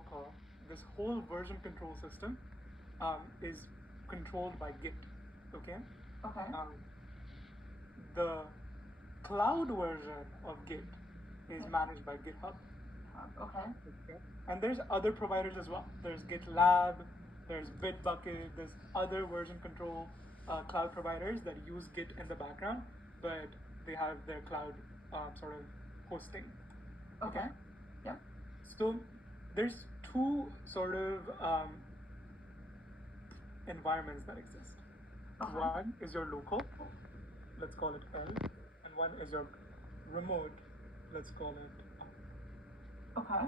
local, this whole version control system is controlled by Git. Okay. Okay. The cloud version of Git is managed by GitHub. Okay. And there's other providers as well. There's GitLab, there's Bitbucket, there's other version control cloud providers that use Git in the background, but they have their cloud sort of hosting. Okay. Yep. So there's two sort of environments that exist. One is your local, let's call it L, and one is your remote, let's call it R. Okay.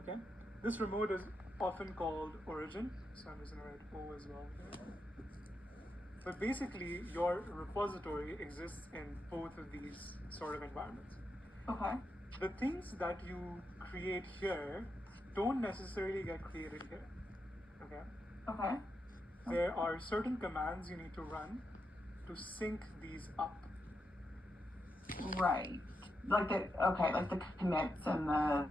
Okay. This remote is often called origin, so I'm just gonna write O as well here. But basically, your repository exists in both of these sort of environments. Okay. The things that you create here don't necessarily get created here. Okay. Okay. There are certain commands you need to run to sync these up. Right. Like the commits and the.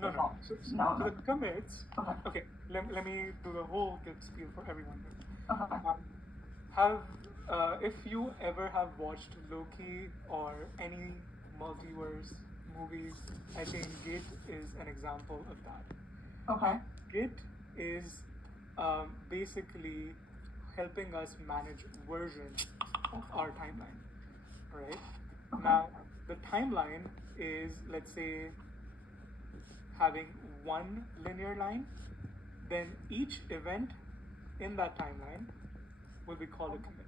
No. So the commits. Okay. Okay. Let me do the whole Git spiel for everyone here. Okay. If you ever have watched Loki or any multiverse movie, I think Git is an example of that. Okay. Git is basically helping us manage versions of our timeline, right? Okay. Now, the timeline is, let's say, having one linear line, then each event in that timeline will be called a commit.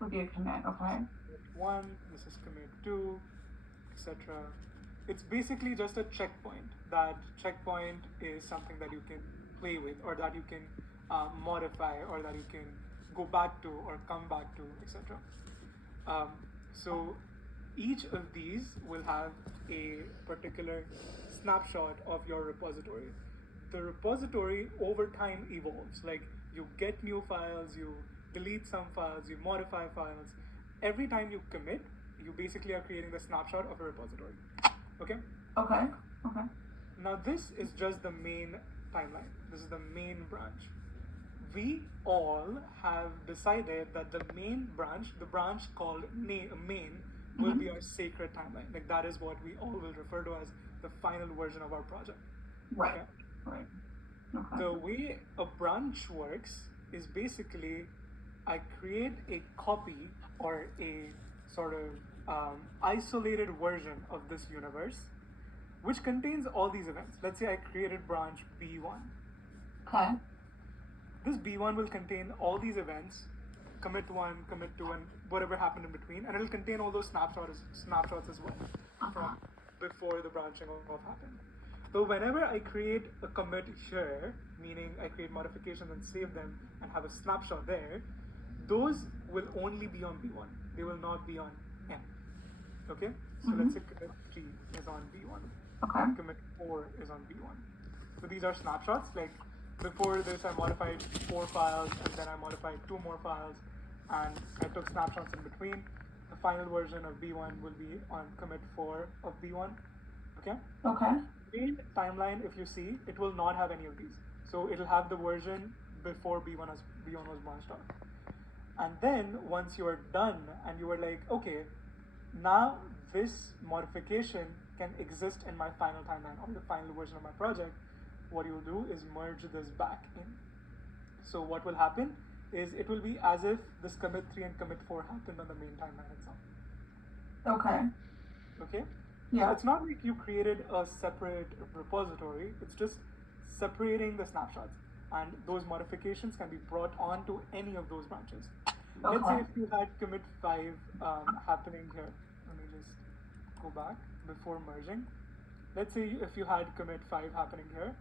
Would be a commit, okay. Commit 1, this is commit 2, etc. It's basically just a checkpoint. That checkpoint is something that you can play with, or that you can modify, or that you can go back to or come back to, etc. So each of these will have a particular snapshot of your repository. The repository over time evolves. Like, you get new files, you delete some files, you modify files. Every time you commit, you basically are creating the snapshot of a repository. Okay? Okay. Now this is just the main timeline. This is the main branch. We all have decided that the main branch, the branch called main, will be our sacred timeline. Like, that is what we all will refer to as the final version of our project. Right. Okay? Right. Okay. The way a branch works is basically I create a copy or a sort of isolated version of this universe, which contains all these events. Let's say I created branch B1. Okay. This B1 will contain all these events, commit 1, commit 2, and whatever happened in between, and it'll contain all those snapshots as well from before the branching off happened. So whenever I create a commit here, meaning I create modifications and save them and have a snapshot there, those will only be on B1. They will not be on M. Okay? So let's say commit 3 is on B1. Okay. Commit 4 is on B1. So these are snapshots. Like, before this, I modified 4 files, and then I modified 2 more files, and I took snapshots in between. The final version of B1 will be on commit 4 of B1. Okay? Okay. Main timeline, if you see, it will not have any of these. So it'll have the version before B1 was branched off. And then once you are done and you are like, okay, now this modification can exist in my final timeline or the final version of my project, what you'll do is merge this back in. So what will happen is it will be as if this commit 3 and commit 4 happened on the main timeline itself. Okay. Okay? Yeah. So it's not like you created a separate repository, it's just separating the snapshots. And those modifications can be brought onto any of those branches. Okay. Let's say if you had commit 5 happening here. Let me just go back before merging. Let's say if you had commit 5 happening here,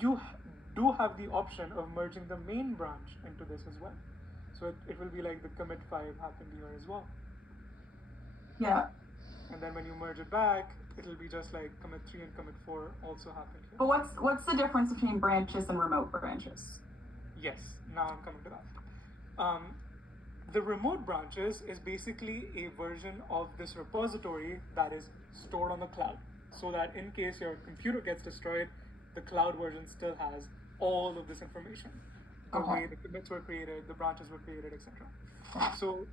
you do have the option of merging the main branch into this as well. So it will be like the commit 5 happened here as well. Yeah. And then when you merge it back, it'll be just like commit 3 and commit 4 also happened here. But what's the difference between branches and remote branches? Yes, now I'm coming to that. The remote branches is basically a version of this repository that is stored on the cloud. so that in case your computer gets destroyed, the cloud version still has all of this information. The way the commits were created, the branches were created, etc. So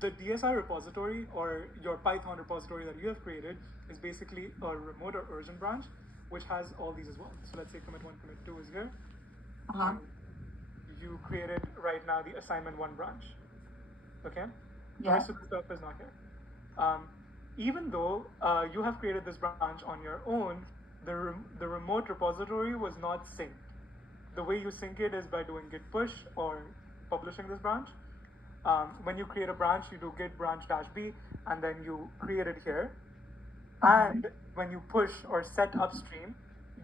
the DSI repository or your Python repository that you have created is basically a remote or urgent branch, which has all these as well. So let's say commit 1, commit 2 is here. You created right now the assignment 1 branch. Okay? The rest of the stuff is not here. Even though you have created this branch on your own, the remote repository was not synced. The way you sync it is by doing git push or publishing this branch. When you create a branch, you do git branch -b, and then you create it here. And when you push or set upstream,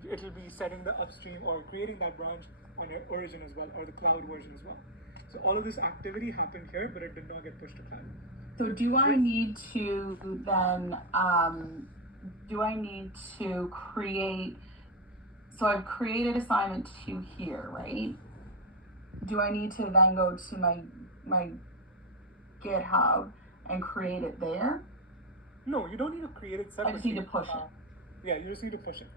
it'll be setting the upstream or creating that branch on your origin as well, or the cloud version as well. So all of this activity happened here, but it did not get pushed to cloud. So do I need to then, create, so I've created assignment 2 here, right? Do I need to then go to my GitHub and create it there? No, you don't need to create it separately. I just need to push it. Yeah, you just need to push it.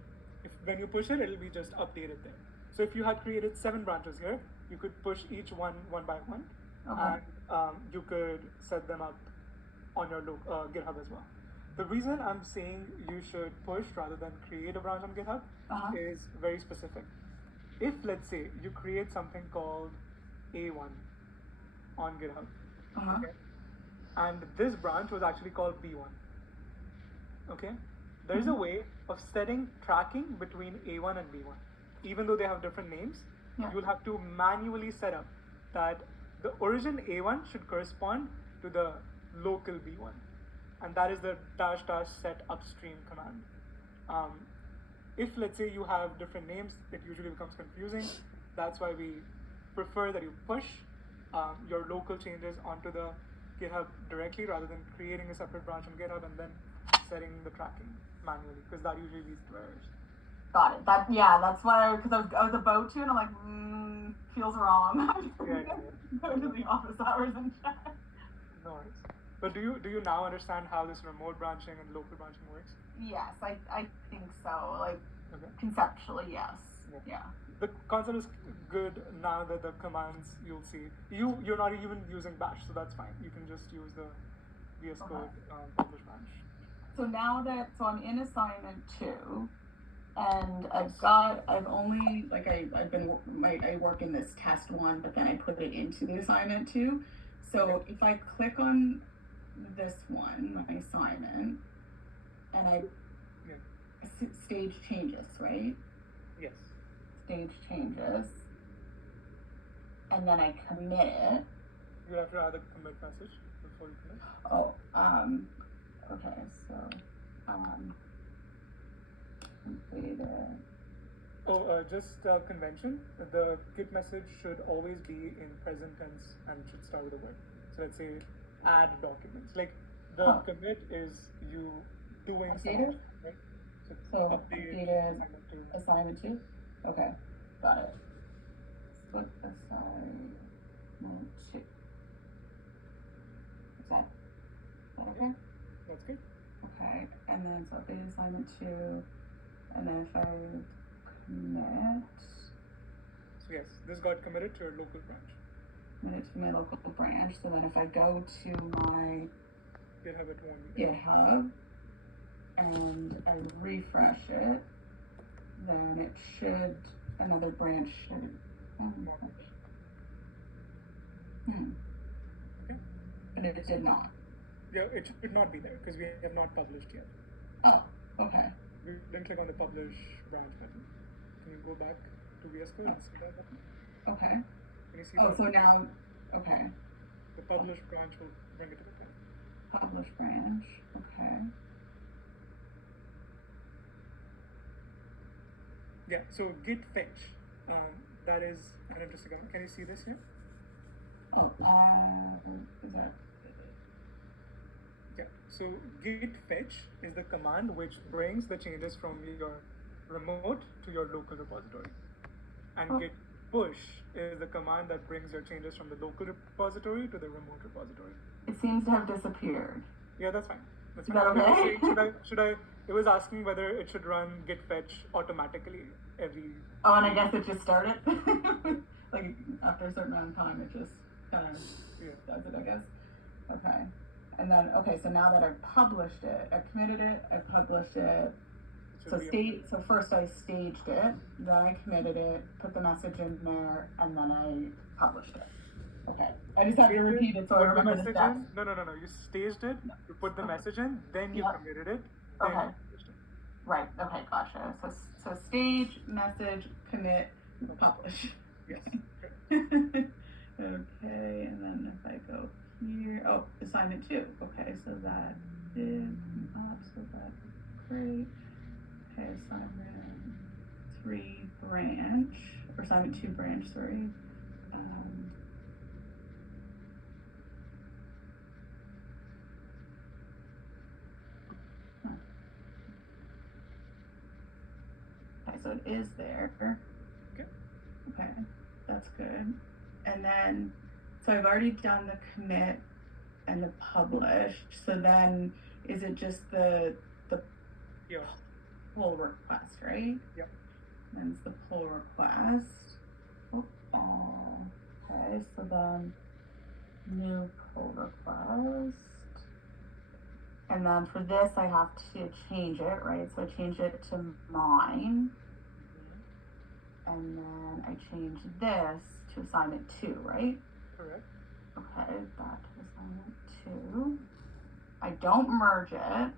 When you push it, it'll be just updated there. So if you had created 7 branches here, you could push each one by one, and you could set them up on your GitHub as well. The reason I'm saying you should push rather than create a branch on GitHub is very specific. If, let's say, you create something called A1 on GitHub, okay, and this branch was actually called B1, okay, there's a way of setting tracking between A1 and B1. Even though they have different names, you'll have to manually set up that the origin A1 should correspond to the local B1. And that is the --set upstream command. If, let's say, you have different names, it usually becomes confusing. That's why we prefer that you push your local changes onto the GitHub directly rather than creating a separate branch on GitHub and then setting the tracking manually, because that usually leads to errors. Got it. That's why, because I was about to, and I'm like, feels wrong. Go to the office hours and check. No worries. But do you now understand how this remote branching and local branching works? Yes, I think so. Like, conceptually, yes. Yeah. The concept is good now that the commands you'll see. You're not even using bash, so that's fine. You can just use the VS Code publish branch. So now I'm in assignment 2, and I work in this test 1, but then I put it into the assignment 2. So if I click on this one, my assignment, and I stage changes, right? Yes. Stage changes, and then I commit it. You have to add a commit message before you commit. Okay, so completed. Just convention. The git message should always be in present tense and should start with a word. So let's say add documents. Like the commit is you doing something, right? So updated assignment 2. Okay, got it. Split assignment 2. Is that okay? That's good. Okay, and then so updated assignment 2, and then if I commit. So yes, this got committed to your local branch. Committed to my local branch. So then if I go to my GitHub and I refresh it, then it should, another branch should. Okay. But it did not. Yeah, it should not be there because we have not published yet. Oh, okay. We didn't click on the publish branch button. Can you go back to VS Code and see that button? Okay. Can you see that? So now, okay. The publish branch will bring it to the top. Publish branch, okay. Yeah, so git fetch, that is an interesting command. Can you see this here? Oh, is that? Yeah, so git fetch is the command which brings the changes from your remote to your local repository. And git push is the command that brings your changes from the local repository to the remote repository. It seems to have disappeared. Yeah, that's fine. That's is fine. that okay? Should I It was asking whether it should run git fetch automatically every. Oh, and I guess it just started. Like after a certain amount of time, it just kind of does it, I guess. Okay. And then, okay, so now that I've published it, I committed it, I published it. So first I staged it, then I committed it, put the message in there, and then I published it. Okay. I just have to repeat it so I remember the steps. No. You staged it, you put the message in, then you committed it, then okay. you published it. Right, okay, gotcha. So stage, message, commit, publish. Yes. Okay, and then if I go here, assignment 2. Okay, so that did come up, so that's great. Okay, assignment 3 branch, or assignment 2 branch, sorry. Okay, so it is there. Okay, that's good. And then, so I've already done the commit and the publish. So then, is it just the pull request, right? Yep. Then it's the pull request. Okay, so then new pull request. And then for this, I have to change it, right? So I change it to mine. And then I change this to assignment 2, right? Correct. Okay, back to assignment 2. I don't merge it.